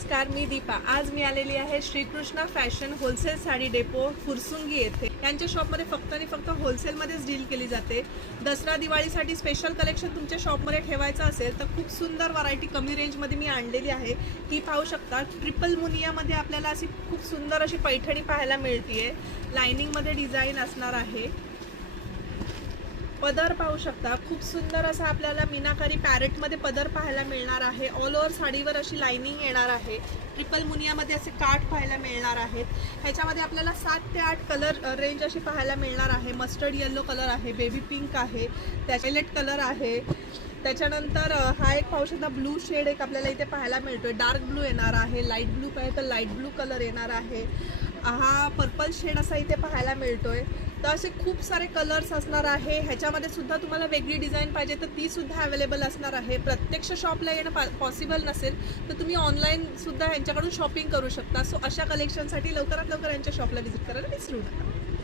नमस्कार, मी दीपा. आज मी आलेली आहे Shrikrishna fashion wholesale sari depot Fursungi येथे. यांच्या शॉपमध्ये फक्त आणि फक्त होलसेलमध्येच डील केली जाते. दसरा दिवाळीसाठी स्पेशल कलेक्शन तुमच्या शॉपमध्ये ठेवायचं असेल तर खूप सुंदर व्हरायटी कमी रेंजमध्ये मी आणलेली आहे. ती पाहू शकता. ट्रिपल मुनियामध्ये आपल्याला अशी खूप सुंदर अशी पैठणी पाहायला मिळते. लाइनिंगमध्ये डिझाईन असणार आहे. पदर पाहू शकता. खूप सुंदर असा आपल्याला मीनाकारी पॅरेटमध्ये पदर पाहायला मिळणार आहे. ऑल ओव्हर साडीवर अशी लाइनिंग येणार आहे. ट्रिपल मुनियामध्ये असे काठ पाहायला मिळणार आहेत. ह्याच्यामध्ये आपल्याला 7 ते 8 कलर रेंज अशी पाहायला मिळणार आहे. मस्टर्ड येलो कलर आहे, बेबी पिंक आहे, व्हायलेट कलर आहे. त्याच्यानंतर हा एक पाहू शकता ब्लू शेड एक आपल्याला इथे पाहायला मिळतोय. डार्क ब्लू येणार आहे. लाईट ब्लू पाहिजे तर लाईट ब्लू कलर येणार आहे. हा पर्पल शेड असा इथे पाहायला मिळतोय. तर असे खूप सारे कलर्स असणार आहे. ह्याच्यामध्ये सुद्धा तुम्हाला वेगळी डिझाईन पाहिजे तर ती सुद्धा अवेलेबल असणार आहे. प्रत्यक्ष शॉपला येणं पॉसिबल नसेल तर तुम्ही ऑनलाईन सुद्धा ह्यांच्याकडून शॉपिंग करू शकता. सो अशा कलेक्शनसाठी लवकरात लवकर यांच्या शॉपला व्हिजिट करायला विसरू नका.